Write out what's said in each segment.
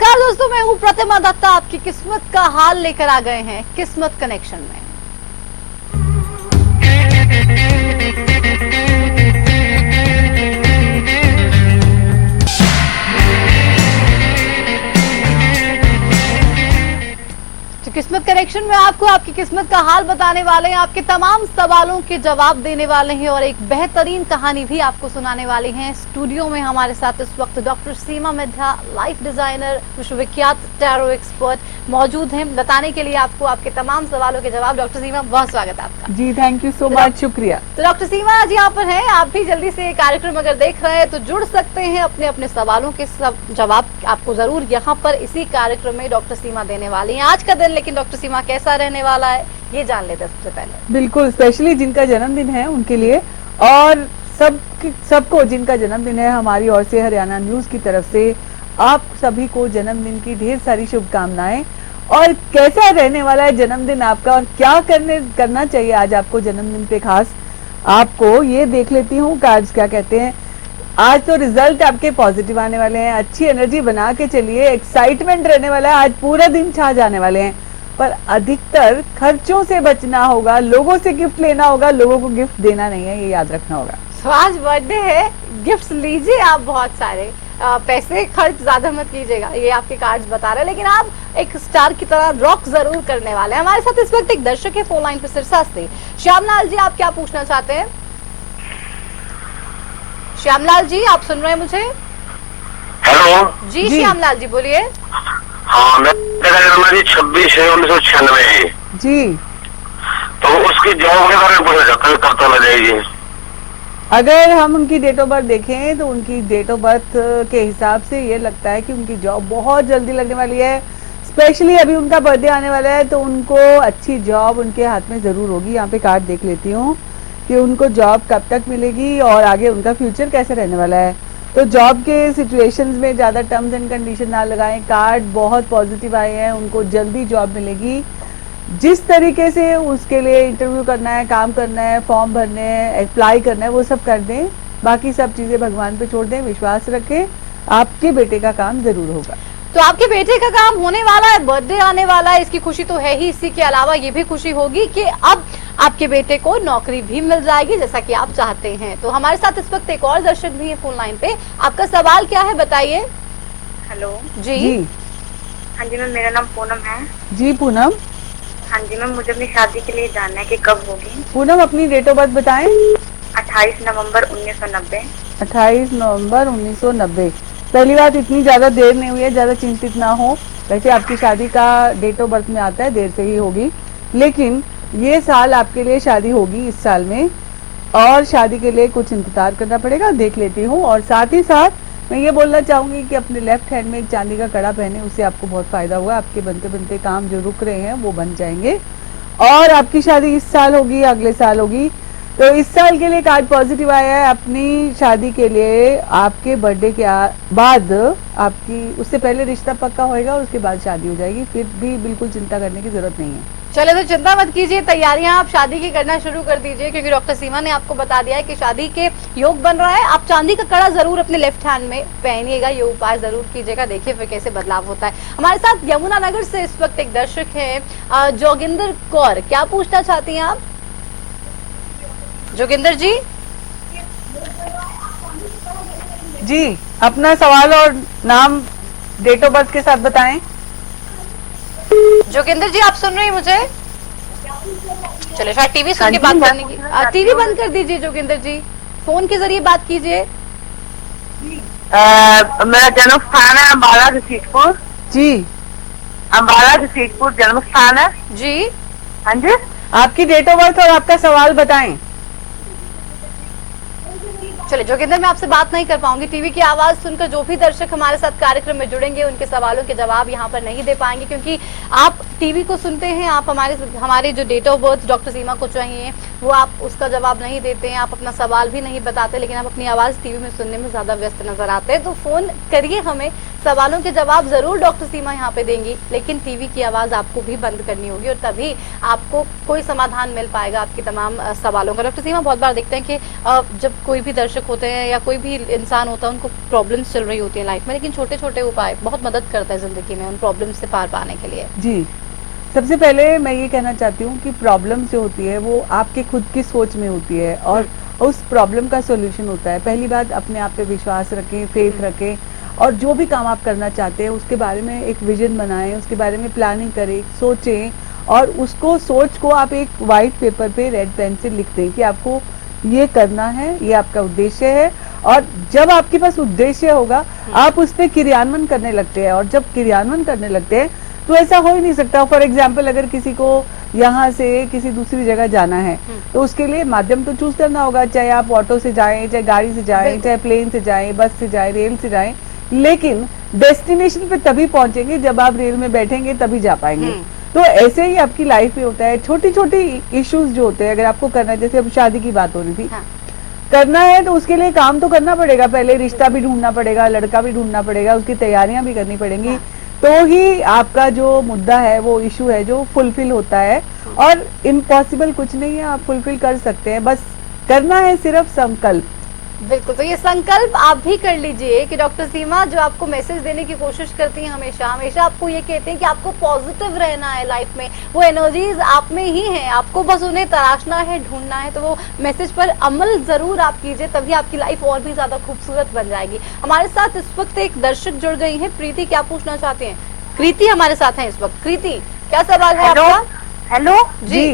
नमस्कार दोस्तों, मैं हूं प्रतिमा दत्ता। आपकी किस्मत का हाल लेकर आ गए हैं किस्मत कनेक्शन में। तो किस्मत कनेक्शन में आपको आपकी किस्मत का हाल बताने वाले हैं, आपके तमाम सवालों के जवाब देने वाले हैं और एक बेहतरीन कहानी भी आपको सुनाने वाले हैं। स्टूडियो में हमारे साथ इस वक्त डॉक्टर सीमा मिध्या, लाइफ डिजाइनर, विश्वविख्यात टैरो एक्सपर्ट मौजूद हैं बताने के लिए आपको आपके तमाम सवालों के जवाब। डॉक्टर सीमा, बहुत स्वागत है आपका। जी थैंक यू सो मच, शुक्रिया। तो डॉक्टर सीमा आज यहाँ पर हैं, आप भी जल्दी से कार्यक्रम अगर देख रहे हैं तो जुड़ सकते हैं। अपने अपने सवालों के सब जवाब आपको जरूर यहाँ पर इसी कार्यक्रम में डॉक्टर सीमा देने वाली हैं। आज का दिन लेकिन डॉक्टर सीमा कैसा रहने वाला है ये जान लेते हैं सबसे पहले। बिल्कुल, स्पेशली जिनका जन्मदिन है उनके लिए और सबको जिनका जन्मदिन है, हमारी ओर से हरियाणा न्यूज की तरफ से आप सभी को जन्मदिन की ढेर सारी शुभकामनाएं। और कैसा रहने वाला है जन्मदिन आपका और क्या करना चाहिए आज आपको जन्मदिन पे खास, आपको ये देख लेती हूँ कार्ड्स क्या कहते हैं। आज तो रिजल्ट आपके पॉजिटिव आने वाले हैं, अच्छी एनर्जी बना के चलिए, एक्साइटमेंट रहने वाला है, आज पूरा दिन छा जाने वाले हैं। पर अधिकतर खर्चों से बचना होगा, लोगों से गिफ्ट लेना होगा, लोगों को गिफ्ट देना नहीं है, ये याद रखना होगा। तो आज बर्थडे है, गिफ्ट लीजिए आप बहुत सारे, पैसे खर्च ज्यादा मत कीजिएगा, ये आपके कार्ड्स बता रहे हैं। लेकिन आप एक स्टार की तरह रॉक जरूर करने वाले हैं। हमारे साथ इस वक्त एक दर्शक है फोन लाइन पर सिरसा से। श्यामलाल जी, आप क्या पूछना चाहते हैं? श्यामलाल जी, आप सुन रहे हैं मुझे? हेलो जी श्यामलाल जी बोलिए। हाँ, मेरा जन्म 26/6/1996 जी, तो उसकी जॉब के बारे में पूछना चाहता हूँ, कब तक जाएगी? अगर हम उनकी डेट ऑफ बर्थ देखें तो उनकी डेट ऑफ बर्थ के हिसाब से ये लगता है कि उनकी जॉब बहुत जल्दी लगने वाली है। स्पेशली अभी उनका बर्थडे आने वाला है तो उनको अच्छी जॉब उनके हाथ में जरूर होगी। यहाँ पे कार्ड देख लेती हूँ कि उनको जॉब कब तक मिलेगी और आगे उनका फ्यूचर कैसे रहने वाला है। तो जॉब के सिचुएशंस में ज्यादा टर्म्स एंड कंडीशन ना लगाएं। कार्ड बहुत पॉजिटिव आए हैं, उनको जल्दी जॉब मिलेगी। जिस तरीके से उसके लिए इंटरव्यू करना है, काम करना है, फॉर्म भरने हैं, अप्लाई करना है, वो सब कर दें। बाकी सब चीजें भगवान पे छोड़ दें, विश्वास रखें, आपके बेटे का काम जरूर होगा। तो आपके बेटे का काम होने वाला है, बर्थडे आने वाला है, इसकी खुशी तो है ही। इसी के अलावा ये भी खुशी होगी कि अब आपके बेटे को नौकरी भी मिल जाएगी जैसा कि आप चाहते हैं। तो हमारे साथ इस वक्त एक और दर्शक भी है फोन लाइन पे। आपका सवाल क्या है बताइए। हेलो जी हाँ जी मैम, मेरा नाम पूनम है। जी पूनम। हाँ जी मैम, मुझे अपनी शादी के लिए जानना है कि कब होगी। पूनम, अपनी डेट ऑफ बर्थ बताएं। 28 नवंबर 1990। 28 नवंबर 1990। पहली बात, इतनी ज्यादा देर नहीं हुई है, ज्यादा चिंतित ना हो। वैसे आपकी शादी का डेट ऑफ बर्थ में आता है, देर से ही होगी, लेकिन ये साल आपके लिए शादी होगी इस साल में। और शादी के लिए कुछ इंतजार करना पड़ेगा, देख लेती हूँ। और साथ ही साथ मैं ये बोलना चाहूंगी कि अपने लेफ्ट हैंड में एक चांदी का कड़ा पहने, उससे आपको बहुत फायदा होगा। आपके बनते बनते काम जो रुक रहे हैं वो बन जाएंगे और आपकी शादी इस साल होगी, अगले साल होगी। तो इस साल के लिए कार्ड पॉजिटिव आया है। अपनी शादी के लिए आपके बर्थडे के बाद आपकी, उससे पहले रिश्ता पक्का होएगा और उसके बाद शादी हो जाएगी। फिर भी बिल्कुल चिंता करने की जरूरत नहीं है। चले तो चिंता मत कीजिए, तैयारियां आप शादी की करना शुरू कर दीजिए, क्योंकि डॉक्टर सीमा ने आपको बता दिया है कि शादी के योग बन रहा है। आप चांदी का कड़ा जरूर अपने लेफ्ट हैंड में पहनिएगा, ये उपाय जरूर कीजिएगा, देखिए फिर कैसे बदलाव होता है। हमारे साथ यमुनानगर से इस वक्त एक दर्शक है जोगिंदर कौर। क्या पूछना चाहती हैं आप जोगिंदर जी? जी, अपना सवाल और नाम डेट ऑफ बर्थ के साथ बताएं। जोगिंदर जी, आप सुन रही हैं मुझे? चलो शायद टीवी सुन के बात करने की, टीवी बंद कर दीजिए जोगिंदर जी, फोन के जरिए बात कीजिए। मेरा जन्म स्थान है अम्बाला घसीटपुर। जी, अम्बाला घसीटपुर जन्म स्थान है जी। हाँ जी। आपकी डेट ऑफ बर्थ और आपका सवाल बताएं। चलिए जोगिंदर, मैं आपसे बात नहीं कर पाऊंगी। टीवी की आवाज सुनकर जो भी दर्शक हमारे साथ कार्यक्रम में जुड़ेंगे उनके सवालों के जवाब यहाँ पर नहीं दे पाएंगे, क्योंकि आप टीवी को सुनते हैं, आप हमारे जो डेट ऑफ बर्थ डॉक्टर सीमा को चाहिए वो आप उसका जवाब नहीं देते हैं, आप अपना सवाल भी नहीं बताते, लेकिन आप अपनी आवाज टीवी में सुनने में ज्यादा व्यस्त नजर आते हैं। तो फोन करिए हमें, सवालों के जवाब जरूर डॉक्टर सीमा यहाँ पे देंगी, लेकिन टीवी की आवाज आपको भी बंद करनी होगी और तभी आपको कोई समाधान मिल पाएगा आपके तमाम सवालों का। डॉक्टर सीमा, बहुत बार देखते हैं कि जब कोई भी दर्शक दर्शक होते हैं या कोई भी इंसान होता है, उनको प्रॉब्लम्स चल रही होती है लाइफ में, लेकिन छोटे छोटे उपाय बहुत मदद करता है जिंदगी में उन प्रॉब्लम्स से पार पाने के लिए। जी, सबसे पहले मैं ये कहना चाहती हूँ कि प्रॉब्लम जो होती है वो आपके खुद की सोच में होती है और उस प्रॉब्लम का सॉल्यूशन होता है। पहली बात, अपने आप पे विश्वास रखें, फेथ रखें और जो भी काम आप करना चाहते हैं उसके बारे में एक विजन बनाएं, उसके बारे में प्लानिंग करें, सोचें और उसको सोच को आप एक वाइट पेपर पे रेड पेन से लिख दें कि आपको ये करना है, ये आपका उद्देश्य है। और जब आपके पास उद्देश्य होगा आप उस पर क्रियान्वयन करने लगते हैं और जब क्रियान्वयन करने लगते हैं तो ऐसा हो ही नहीं सकता। फॉर एग्जाम्पल, अगर किसी को यहाँ से किसी दूसरी जगह जाना है तो उसके लिए माध्यम तो चूज करना होगा, चाहे आप ऑटो से जाएं, चाहे गाड़ी से जाएं, चाहे प्लेन से जाएं, बस से जाएं, रेल से जाएं, लेकिन डेस्टिनेशन पे तभी पहुंचेंगे जब आप रेल में बैठेंगे, तभी जा पाएंगे। तो ऐसे ही आपकी लाइफ में होता है, छोटी छोटी इश्यूज जो होते हैं अगर आपको करना है, जैसे अब शादी की बात हो रही थी, करना है तो उसके लिए काम तो करना पड़ेगा, पहले रिश्ता भी ढूंढना पड़ेगा, लड़का भी ढूंढना पड़ेगा, उसकी तैयारियां भी करनी पड़ेंगी, तो ही आपका जो मुद्दा है, वो इशू है जो फुलफिल होता है। और इम्पॉसिबल कुछ नहीं है, आप फुलफिल कर सकते हैं, बस करना है सिर्फ संकल्प। बिल्कुल, तो ये संकल्प आप भी कर लीजिए कि डॉक्टर सीमा जो आपको मैसेज देने की कोशिश करती हैं, हमेशा हमेशा आपको ये कहते हैं कि आपको पॉजिटिव रहना है लाइफ में, वो एनर्जीज आप में ही हैं, आपको बस उन्हें तलाशना है, ढूंढना है। तो वो मैसेज पर अमल जरूर आप कीजिए, तभी आपकी लाइफ और भी ज्यादा खूबसूरत बन जाएगी। हमारे साथ इस वक्त एक दर्शक जुड़ गई है, प्रीति, क्या पूछना चाहते हैं? कृति हमारे साथ है इस वक्त। कृति, क्या सवाल है आपका? हेलो जी,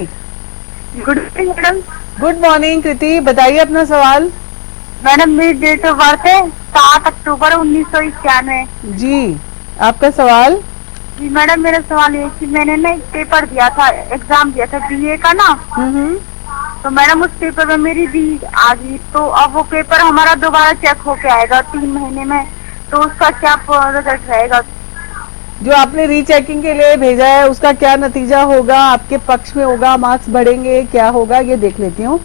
good morning madam. Good morning Kriti, बताइए अपना सवाल। मैडम मेरी डेट ऑफ बर्थ है 7 अक्टूबर 1991। जी, आपका सवाल? जी मैडम, मेरा सवाल ये कि मैंने ना एक पेपर दिया था, एग्जाम दिया था बीए का ना, तो मैडम उस पेपर में मेरी दी आ गई, तो अब वो पेपर हमारा दोबारा चेक होके आएगा 3 महीने में, तो उसका क्या रिजल्ट रहेगा? जो आपने रीचेकिंग के लिए भेजा है उसका क्या नतीजा होगा, आपके पक्ष में होगा, मार्क्स बढ़ेंगे, क्या होगा, ये देख लेती हूँ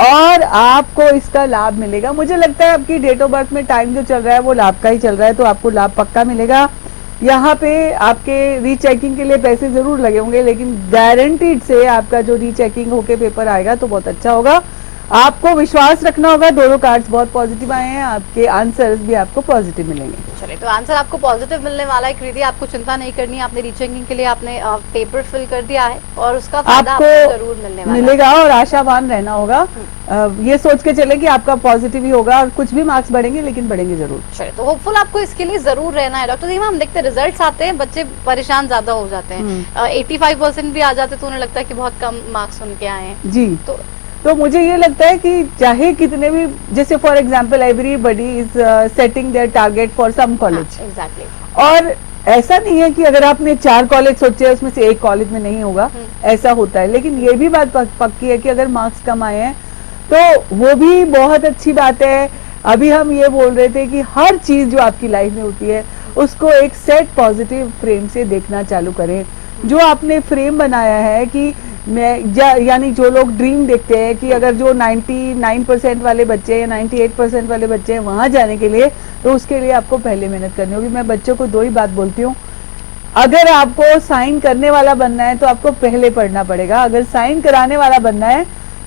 और आपको इसका लाभ मिलेगा। मुझे लगता है आपकी डेट ऑफ बर्थ में टाइम जो चल रहा है वो लाभ का ही चल रहा है, तो आपको लाभ पक्का मिलेगा। यहाँ पे आपके रीचेकिंग के लिए पैसे जरूर लगे होंगे, लेकिन गारंटीड से आपका जो रीचेकिंग होके पेपर आएगा तो बहुत अच्छा होगा। आपको विश्वास रखना होगा, दोनों कार्ड्स बहुत पॉजिटिव आए हैं, आपके आंसर्स भी आपको पॉजिटिव मिलेंगे। चलिए, तो आंसर आपको पॉजिटिव मिलने वाला है कृति, आपको चिंता नहीं करनी है। आपने रीचेकिंग के लिए आपने पेपर फिल कर दिया है और उसका फायदा आपको जरूर मिलने वाला मिलेगा और आशावान रहना होगा। ये सोच के चले कि आपका पॉजिटिव ही होगा और कुछ भी मार्क्स बढ़ेंगे, लेकिन बढ़ेंगे जरूर। चलिए, तो होपफुल आपको इसके लिए जरूर रहना है। डॉक्टर सीमा, हम देखते हैं रिजल्ट्स आते हैं, बच्चे परेशान ज्यादा हो जाते हैं, 85% भी आ जाते तो उन्हें लगता है कि बहुत कम मार्क्स उनके आए हैं। जी, तो मुझे ये लगता है कि चाहे कितने भी, जैसे for example everybody is setting their target for some college, exactly, और ऐसा नहीं है कि अगर आपने 4 कॉलेज सोचे उसमें से एक कॉलेज में नहीं होगा, ऐसा होता है। लेकिन ये भी बात पक्की है कि अगर मार्क्स कम आए हैं तो वो भी बहुत अच्छी बात है। अभी हम ये बोल रहे थे कि हर चीज जो आपकी लाइफ में होती है उसको एक सेट पॉजिटिव फ्रेम से देखना चालू करें। जो आपने फ्रेम बनाया है कि यानी जो लोग ड्रीम देखते हैं कि अगर जो 99% वाले बच्चे या 98% वाले बच्चे हैं वहां जाने के लिए, तो उसके लिए आपको पहले मेहनत करनी होगी। मैं बच्चों को 2 ही बात बोलती हूँ, अगर आपको साइन करने वाला बनना है तो आपको पहले पढ़ना पड़ेगा, अगर साइन कराने वाला बनना है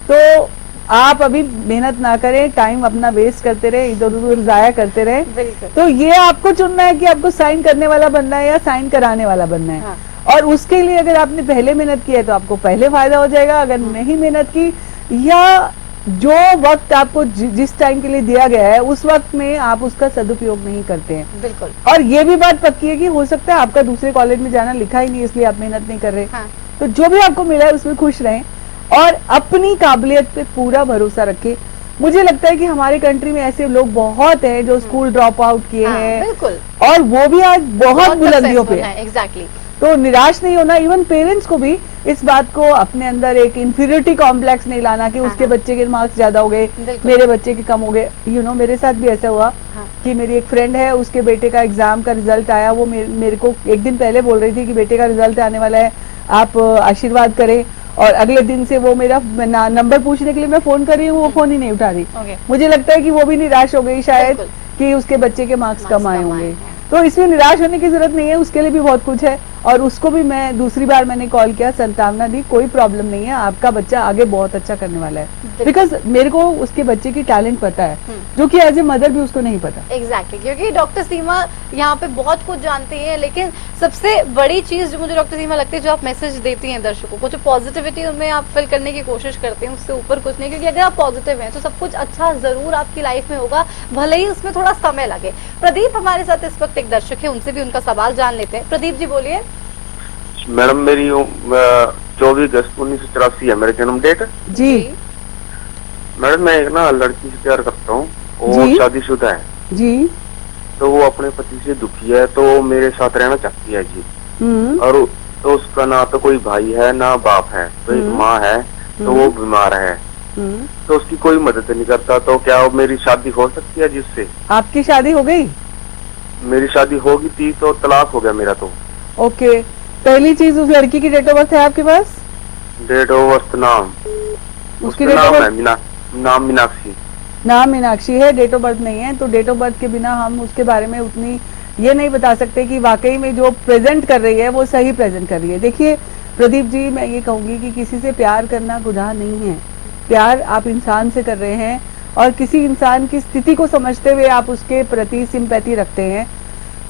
तो आप अभी मेहनत ना करें, टाइम अपना वेस्ट करते रहे, इधर उधर जाया करते रहे। तो ये आपको चुनना है कि आपको साइन करने वाला बनना है या साइन कराने वाला बनना है। हाँ। और उसके लिए अगर आपने पहले मेहनत की है तो आपको पहले फायदा हो जाएगा। अगर नहीं मेहनत की या जो वक्त आपको जिस टाइम के लिए दिया गया है उस वक्त में आप उसका सदुपयोग नहीं करते हैं। बिल्कुल। और ये भी बात पक्की है कि हो सकता है आपका दूसरे कॉलेज में जाना लिखा ही नहीं, इसलिए आप मेहनत नहीं कर रहे। हाँ। तो जो भी आपको मिला है उसमें खुश रहें और अपनी काबिलियत पे पूरा भरोसा रखें। मुझे लगता है कि हमारे कंट्री में ऐसे लोग बहुत हैं जो स्कूल ड्रॉप आउट किए हैं। बिल्कुल। और वो भी आज बहुत बुलंदियों पे। एग्जैक्टली। तो निराश नहीं होना। इवन पेरेंट्स को भी इस बात को अपने अंदर एक इंफीरियरिटी कॉम्प्लेक्स नहीं लाना कि उसके बच्चे के मार्क्स ज्यादा हो गए, मेरे बच्चे के कम हो गए। मेरे साथ भी ऐसा हुआ कि मेरी एक फ्रेंड है, उसके बेटे का एग्जाम का रिजल्ट आया, वो मेरे को एक दिन पहले बोल रही थी कि बेटे का रिजल्ट आने वाला है, आप आशीर्वाद करें। और अगले दिन से वो मेरा नंबर पूछने के लिए मैं फोन कर रही हूँ, वो फोन ही नहीं उठा रही। मुझे लगता है कि वो भी निराश हो गई शायद कि उसके बच्चे के मार्क्स कम आए होंगे। तो इसमें निराश होने की जरूरत नहीं है, उसके लिए भी बहुत कुछ है। और उसको भी मैं दूसरी बार मैंने कॉल किया, संतावना दी, कोई प्रॉब्लम नहीं है, आपका बच्चा आगे बहुत अच्छा करने वाला है। बिकॉज मेरे को उसके बच्चे की टैलेंट पता है, जो कि एज ए मदर भी उसको नहीं पता। एग्जैक्टली, क्योंकि डॉक्टर सीमा यहाँ पे बहुत कुछ जानती हैं, लेकिन सबसे बड़ी चीज जो मुझे डॉक्टर सीमा लगती है, जो आप मैसेज देती हैं दर्शकों को, जो पॉजिटिविटी उनमें आप फिल करने की कोशिश करते हैं, उससे ऊपर कुछ नहीं। क्योंकि अगर आप पॉजिटिव हैं तो सब कुछ अच्छा जरूर आपकी लाइफ में होगा, भले ही उसमें थोड़ा समय लगे। प्रदीप हमारे साथ इस वक्त एक दर्शक है, उनसे भी उनका सवाल जान लेते हैं। प्रदीप जी बोलिए। मैडम मेरी 24 अगस्त 1984 है मेरा जन्म डेट। जी मैडम मैं एक ना लड़की से प्यार करता हूँ, वो जी। शादीशुदा है जी। तो वो अपने पति से दुखी है, तो मेरे साथ रहना चाहती है जी। और तो उसका ना तो कोई भाई है ना बाप है, तो एक माँ है, तो वो बीमार है, तो उसकी कोई मदद नहीं करता। तो क्या वो मेरी शादी हो सकती है जिससे? आपकी शादी हो गई? मेरी शादी होगी थी तो तलाक हो गया मेरा। तो ओके, पहली चीज उस लड़की की डेट ऑफ बर्थ है आपके पास? डेट ऑफ बर्थ नाम उसकी उसका डेट ऑफ नाम है बर्थ? नाम मीनाक्षी। नाम मीनाक्षी है, डेट ऑफ बर्थ नहीं है। तो डेट ऑफ बर्थ के बिना हम उसके बारे में उतनी ये नहीं बता सकते कि वाकई में जो प्रेजेंट कर रही है वो सही प्रेजेंट कर रही है। देखिए प्रदीप जी, मैं ये कहूंगी कि किसी से प्यार करना गुनाह नहीं है। प्यार आप इंसान से कर रहे हैं और किसी इंसान की स्थिति को समझते हुए आप उसके प्रति सिंपैथी रखते हैं।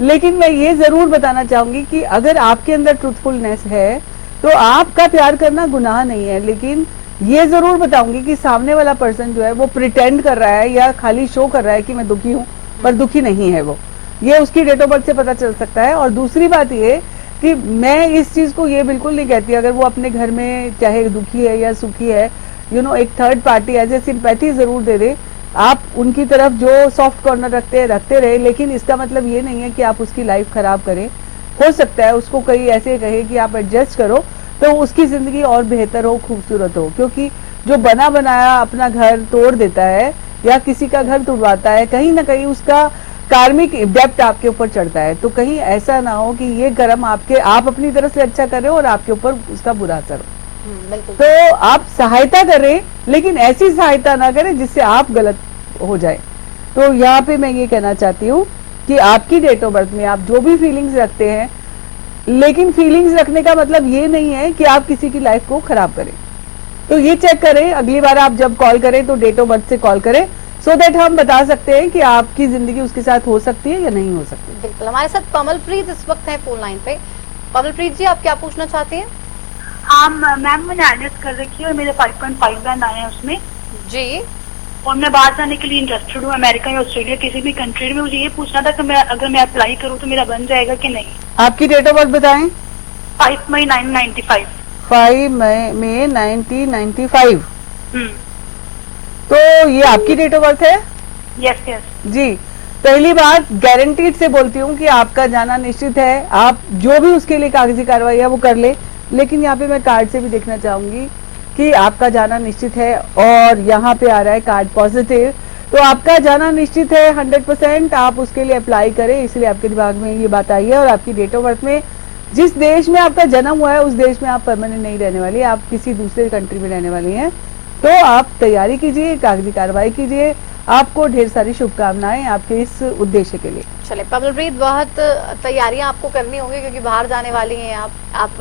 लेकिन मैं ये जरूर बताना चाहूंगी कि अगर आपके अंदर ट्रूथफुलनेस है तो आपका प्यार करना गुनाह नहीं है। लेकिन ये जरूर बताऊंगी कि सामने वाला पर्सन जो है वो प्रिटेंड कर रहा है या खाली शो कर रहा है कि मैं दुखी हूँ, पर दुखी नहीं है वो। ये उसकी डेट ऑफ बर्थ से पता चल सकता है। और दूसरी बात ये कि मैं इस चीज को ये बिल्कुल नहीं कहती, अगर वो अपने घर में चाहे दुखी है या सुखी है, एक third party as a sympathy जरूर दे दे। आप उनकी तरफ जो सॉफ्ट कॉर्नर रखते रहे, लेकिन इसका मतलब ये नहीं है कि आप उसकी लाइफ खराब करें। हो सकता है उसको कहीं ऐसे कहे कि आप एडजस्ट करो तो उसकी जिंदगी और बेहतर हो, खूबसूरत हो। क्योंकि जो बना बनाया अपना घर तोड़ देता है या किसी का घर तुड़वाता है, कहीं ना कहीं उसका कार्मिक डेप्ट आपके ऊपर चढ़ता है। तो कहीं ऐसा ना हो कि ये कर्म आप अपनी तरफ से अच्छा कर रहे हो और आपके ऊपर उसका बुरा असर हो। तो आप सहायता करें, लेकिन ऐसी सहायता ना करें जिससे आप गलत हो जाए। तो यहाँ पे मैं ये कहना चाहती हूँ कि आपकी डेट ऑफ बर्थ में आप जो भी फीलिंग्स रखते हैं, लेकिन फीलिंग्स रखने का मतलब ये नहीं है कि आप किसी की लाइफ को खराब करें। तो ये चेक करें, अगली बार आप जब कॉल करें तो डेट ऑफ बर्थ से कॉल करें, सो दैट हम बता सकते हैं कि आपकी जिंदगी उसके साथ हो सकती है या नहीं हो सकती। बिल्कुल, हमारे साथ कमलप्रीत इस वक्त है फोन लाइन पे। कमलप्रीत जी, आप क्या पूछना चाहती हैं? हाँ मैम, मैंने IELTS कर रखी है और मेरे 5.5 बैंड आए हैं उसमें जी। और मैं बाहर जाने के लिए इंटरेस्टेड हूँ, अमेरिका या ऑस्ट्रेलिया किसी भी कंट्री में। मुझे ये पूछना था कि अगर मैं अप्लाई करूँ तो मेरा बन जाएगा कि नहीं। आपकी डेट ऑफ बर्थ बताएं। 5 मई 1995। 5 मई 1995। तो ये आपकी डेट ऑफ बर्थ है? यस यस जी। पहली बात गारंटीड से बोलती हूँ कि आपका जाना निश्चित है। आप जो भी उसके लिए कागजी कार्रवाई है वो कर ले, लेकिन यहाँ पे मैं कार्ड से भी देखना चाहूंगी कि आपका जाना निश्चित है। और यहाँ पे आ रहा है कार्ड पॉजिटिव, तो आपका जाना निश्चित है 100%। आप उसके लिए अप्लाई करें, इसलिए आपके दिमाग में ये बात आई है। और आपकी डेट ऑफ बर्थ में जिस देश में आपका जन्म हुआ है उस देश में आप परमानेंट नहीं रहने वाली, आप किसी दूसरे कंट्री में रहने वाली हैं। तो आप तैयारी कीजिए, कागजी कार्रवाई कीजिए। आपको ढेर सारी शुभकामनाएं आपके इस उद्देश्य के लिए। चले कमलप्रीत, बहुत तैयारियां आपको करनी होंगी क्योंकि बाहर जाने वाली हैं आप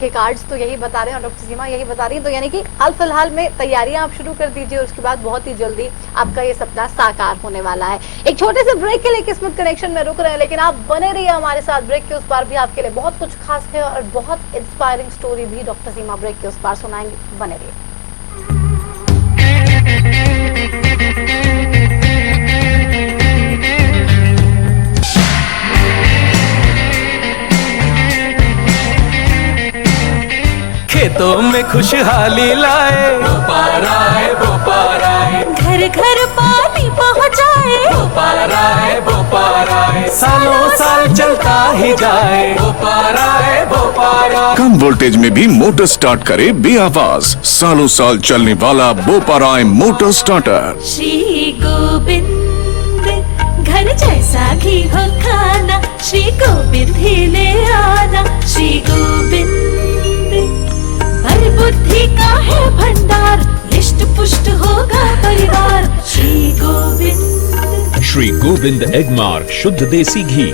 के कार्ड्स तो यही बता रहे हैं और डॉक्टर सीमा यही बता रही हैं। तो यानी कि हाल फिलहाल में तैयारियां आप शुरू कर दीजिए, उसके बाद बहुत ही जल्दी आपका ये सपना साकार होने वाला है। एक छोटे से ब्रेक के लिए किस्मत कनेक्शन में रुक रहे हैं, लेकिन आप बने रहिए हमारे साथ। ब्रेक के उस पार भी आपके लिए बहुत कुछ खास है और बहुत इंस्पायरिंग स्टोरी भी डॉक्टर सीमा ब्रेक के उस पार सुनाएंगे। बने रहिए। खेतों में खुशहाली लाए, बोपारा है बोपारा है। घर घर पानी पहुँचाए, बोपारा है बोपारा है। सालों साल चलता ही जाए, बोपारा है बोपारा। कम वोल्टेज में भी मोटर स्टार्ट करे बेआवाज, सालों साल चलने वाला बोपारा मोटर स्टार्टर। श्री गोविंद घर जैसा घी हो खाना, श्री गोविंद ही ले आना। श्री गोविंद बुद्धि का है भंडार, रिष्ट पुष्ट होगा परिवार। श्री गोविंद। श्री गोविंद एगमार्क शुद्ध देसी घी।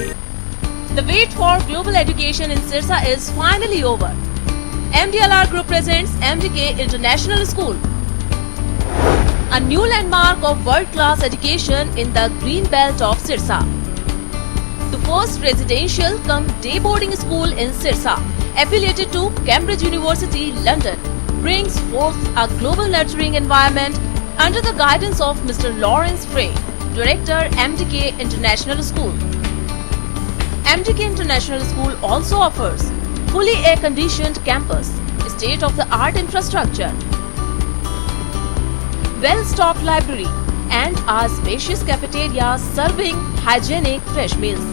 The wait for global education in Sirsa is finally over. MDLR Group presents MDK International School, a new landmark of world-class education in the green belt of Sirsa. The first residential cum day boarding school in Sirsa, affiliated to Cambridge University, London, brings forth a global nurturing environment under the guidance of Mr. Lawrence Frey, Director, MDK International School. MDK International School also offers fully air-conditioned campus, state-of-the-art infrastructure, well-stocked library, and a spacious cafeteria serving hygienic fresh meals.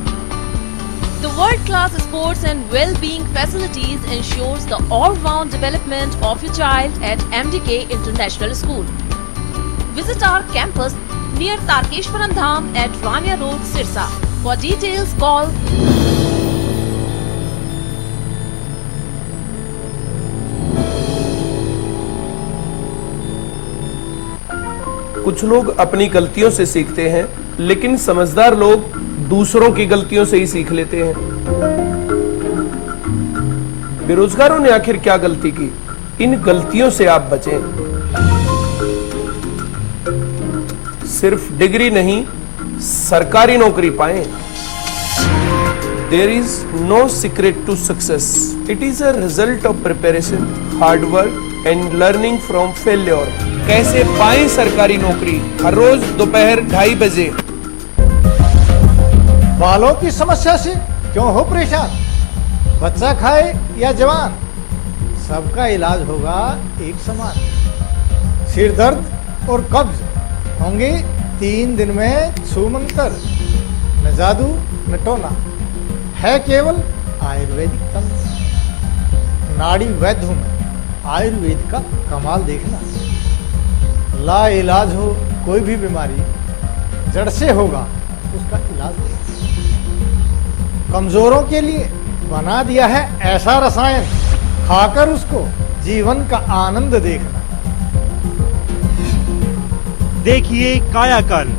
The world-class sports and well-being facilities ensures the all-round development of your child at MDK International School. Visit our campus near Tarkeshwaram Dham at Rania Road, Sirsa. For details, call कुछ लोग अपनी गलतियों से सीखते हैं, लेकिन समझदार लोग दूसरों की गलतियों से ही सीख लेते हैं। बेरोजगारों ने आखिर क्या गलती की? इन गलतियों से आप बचें। सिर्फ डिग्री नहीं, सरकारी नौकरी पाएं। There is no secret to success. It is a result of preparation, hard work and learning from failure. कैसे पाएं सरकारी नौकरी? हर रोज दोपहर 2:30 बजे। बालों की समस्या से क्यों हो परेशान? बच्चा खाए या जवान, सबका इलाज होगा एक समान। सिर दर्द और कब्ज होंगे 3 दिन में छूमंतर। न जादू न टोना, है केवल आयुर्वेदिक तंत्र। नाड़ी वैद्य हूं मैं, आयुर्वेद का कमाल देखना। ला इलाज हो कोई भी बीमारी, जड़ से होगा उसका इलाज देखना। कमजोरों के लिए बना दिया है ऐसा रसायन, खाकर उसको जीवन का आनंद देखना। देखिए कायाकल्प।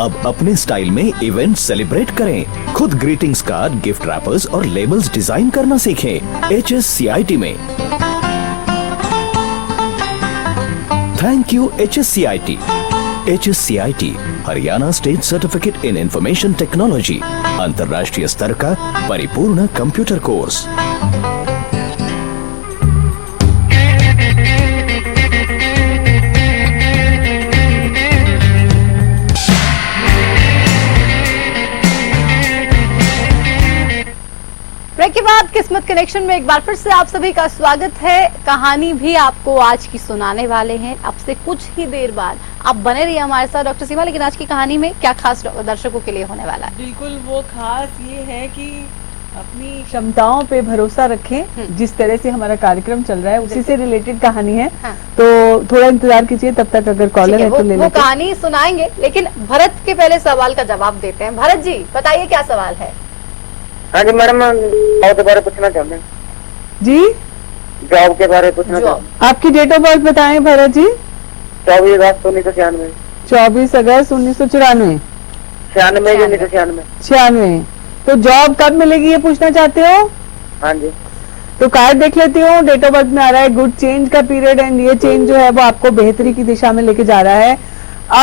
अब अपने स्टाइल में इवेंट सेलिब्रेट करें। खुद ग्रीटिंग्स कार्ड, गिफ्ट रैपर्स और लेबल्स डिजाइन करना सीखें HSCIT में। Thank you HSCIT। HSCIT Haryana state certificate in information technology, अंतर्राष्ट्रीय स्तर का परिपूर्ण कंप्यूटर कोर्स। ब्रेक के बाद किस्मत कनेक्शन में एक बार फिर से आप सभी का स्वागत है। कहानी भी आपको आज की सुनाने वाले हैं अब से कुछ ही देर बाद। आप बने रहिए हमारे साथ डॉक्टर सीमा। लेकिन आज की कहानी में क्या खास दर्शकों के लिए होने वाला है? बिल्कुल वो खास ये है कि अपनी क्षमताओं पे भरोसा रखें। जिस तरह से हमारा कार्यक्रम चल रहा है उसी से रिलेटेड कहानी है। हाँ। तो थोड़ा इंतजार कीजिए, तब तक अगर कॉलर है तो ले लेते। वो कहानी सुनाएंगे, लेकिन भरत के पहले सवाल का जवाब देते हैं। भरत जी बताइए क्या सवाल है? हाँ जी मैडम, जॉब के बारे में पूछना चाहते हैं। जी जॉब के बारे में पूछना चाहते। आपकी डेट ऑफ बर्थ बताएं भरत जी। 24 अगस्त 1996। 24 अगस्त 1994। 96। तो जॉब कब मिलेगी ये पूछना चाहते हो? हाँ जी। तो कार्ड देख लेती हूँ। डेट ऑफ बर्थ में आ रहा है गुड चेंज का पीरियड, एंड ये चेंज जो है वो आपको बेहतरी की दिशा में लेके जा रहा है।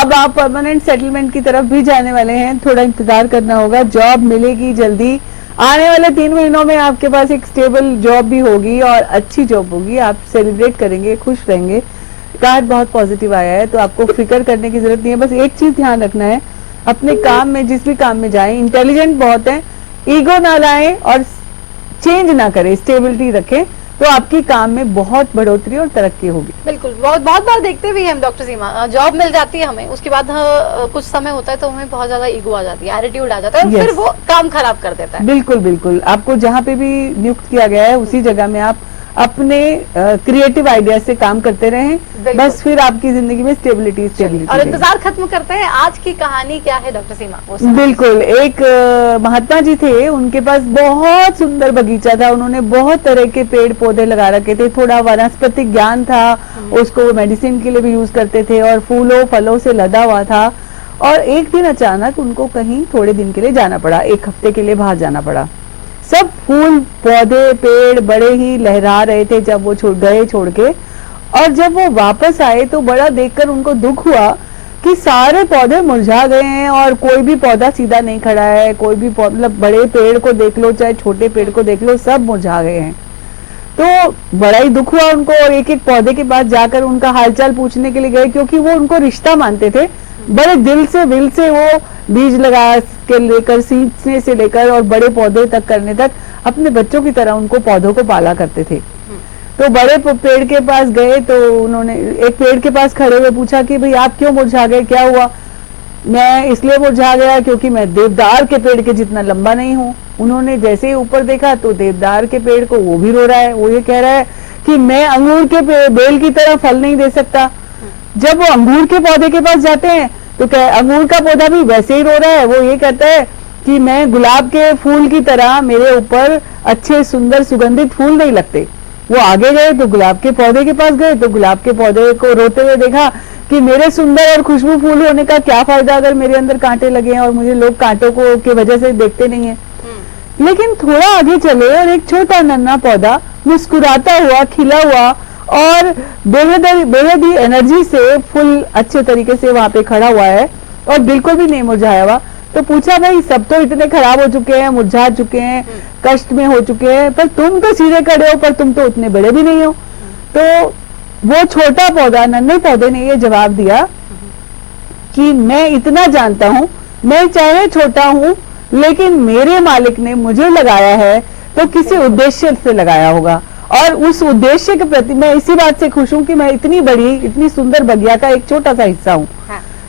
अब आप परमानेंट सेटलमेंट की तरफ भी जाने वाले हैं। थोड़ा इंतजार करना होगा, जॉब मिलेगी जल्दी। आने वाले 3 महीनों में आपके पास एक स्टेबल जॉब भी होगी और अच्छी जॉब होगी। आप सेलिब्रेट करेंगे, खुश रहेंगे। कार्ड बहुत पॉजिटिव आया है, तो आपको फिक्र करने की जरूरत नहीं है। बस एक चीज ध्यान रखना है, अपने काम में जिस भी काम में जाएं, इंटेलिजेंट बहुत है, ईगो ना लाएं और चेंज ना करें, स्टेबिलिटी रखें, तो आपकी काम में बहुत बढ़ोतरी और तरक्की होगी। बिल्कुल, बहुत बार देखते भी हम डॉक्टर सीमा, जॉब मिल जाती है हमें, उसके बाद कुछ समय होता है तो हमें बहुत ज्यादा ईगो आ जाती है, एटीट्यूड आ जाता है, फिर वो काम खराब कर देता है। बिल्कुल, आपको जहाँ पे भी नियुक्त किया गया है उसी जगह में आप अपने क्रिएटिव आइडिया से काम करते रहें, बस फिर आपकी जिंदगी में स्टेबिलिटी और इंतजार खत्म करते हैं। आज की कहानी क्या है डॉक्टर सीमा? बिल्कुल, एक महात्मा जी थे, उनके पास बहुत सुंदर बगीचा था, उन्होंने बहुत तरह के पेड़ पौधे लगा रखे थे, थोड़ा वनस्पतिक ज्ञान था, उसको मेडिसिन के लिए भी यूज करते थे और फूलों फलों से लदा हुआ था। और एक दिन अचानक उनको कहीं थोड़े दिन के लिए जाना पड़ा, एक हफ्ते के लिए बाहर जाना पड़ा। सब फूल पौधे पेड़ बड़े ही लहरा रहे थे जब वो छोड़ के, और जब वो वापस आए तो बड़ा देखकर उनको दुख हुआ कि सारे पौधे मुरझा गए हैं और कोई भी पौधा सीधा नहीं खड़ा है, कोई भी मतलब बड़े पेड़ को देख लो चाहे छोटे पेड़ को देख लो, सब मुरझा गए हैं। तो बड़ा ही दुख हुआ उनको, और एक एक पौधे के पास जाकर उनका हालचाल पूछने के लिए गए, क्योंकि वो उनको रिश्ता मानते थे, बड़े दिल से वो बीज लगा के लेकर सींचने से लेकर और बड़े पौधे तक करने तक अपने बच्चों की तरह उनको पौधों को पाला करते थे। तो बड़े पेड़ के पास गए तो उन्होंने एक पेड़ के पास खड़े हुए पूछा कि भाई आप क्यों मुरझा गए, क्या हुआ? मैं इसलिए मुरझा गया क्योंकि मैं देवदार के पेड़ के जितना लंबा नहीं हूँ। उन्होंने जैसे ही ऊपर देखा तो देवदार के पेड़ को वो भी रो रहा है, वो ये कह रहा है कि मैं अंगूर के बेल की तरह फल नहीं दे सकता। जब वो अंगूर के पौधे के पास जाते हैं तो अंगूर का पौधा भी वैसे ही रो रहा है, वो ये कहता है कि मैं गुलाब के फूल की तरह, मेरे ऊपर अच्छे सुंदर सुगंधित फूल नहीं लगते। वो आगे गए तो गुलाब के पौधे के पास गए तो गुलाब के पौधे को रोते हुए देखा कि मेरे सुंदर और खुशबू फूल होने का क्या फायदा अगर मेरे अंदर कांटे लगे हैं और मुझे लोग कांटों को की वजह से देखते नहीं है। लेकिन थोड़ा आगे चले और एक छोटा नन्हा पौधा मुस्कुराता हुआ खिला हुआ और बेहद ही एनर्जी से फुल अच्छे तरीके से वहां पे खड़ा हुआ है और बिल्कुल भी नहीं मुरझाया हुआ। तो पूछा भाई सब तो इतने खराब हो चुके हैं, मुरझा चुके हैं, कष्ट में हो चुके हैं, पर तुम तो सीधे खड़े हो, पर तुम तो उतने बड़े भी नहीं हो। तो वो छोटा पौधा नन्हे पौधे ने ये जवाब दिया कि मैं इतना जानता हूँ, मैं चाहे छोटा हूँ लेकिन मेरे मालिक ने मुझे लगाया है तो किसी उद्देश्य से लगाया होगा, और उस उद्देश्य के प्रति मैं इसी बात से खुश हूँ कि मैं इतनी बड़ी इतनी सुंदर बगिया का एक छोटा सा हिस्सा हूँ।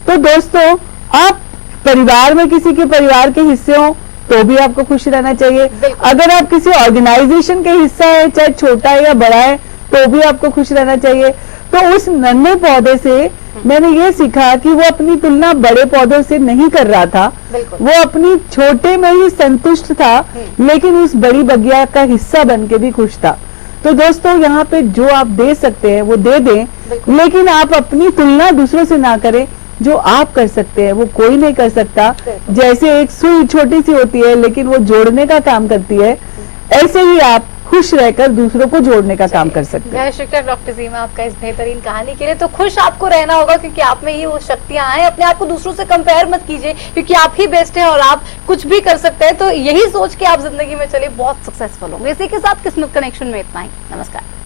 तो दोस्तों, आप परिवार में किसी के परिवार के हिस्से हो तो भी आपको खुश रहना चाहिए। अगर आप किसी ऑर्गेनाइजेशन के हिस्सा है, चाहे छोटा है या बड़ा है, तो भी आपको खुश रहना चाहिए। तो उस नन्हे पौधे से मैंने ये सीखा कि वो अपनी तुलना बड़े पौधों से नहीं कर रहा था, वो अपनी छोटे में ही संतुष्ट था, लेकिन उस बड़ी बगिया का हिस्सा बन के भी खुश था। तो दोस्तों, यहाँ पे जो आप दे सकते हैं वो दे दें, लेकिन आप अपनी तुलना दूसरों से ना करें। जो आप कर सकते हैं वो कोई नहीं कर सकता। जैसे एक सुई छोटी सी होती है लेकिन वो जोड़ने का काम करती है, ऐसे ही आप खुश रहकर दूसरों को जोड़ने का काम कर सकते हैं। बहुत शुक्रिया डॉक्टर सीमा आपका इस बेहतरीन कहानी के लिए। तो खुश आपको रहना होगा क्योंकि आप में ही वो शक्तियां हैं। अपने आप को दूसरों से कंपेयर मत कीजिए क्योंकि आप ही बेस्ट हैं और आप कुछ भी कर सकते हैं। तो यही सोच के आप जिंदगी में चले, बहुत सक्सेसफुल होंगे। इसी के साथ किस्मत कनेक्शन में इतना ही। नमस्कार।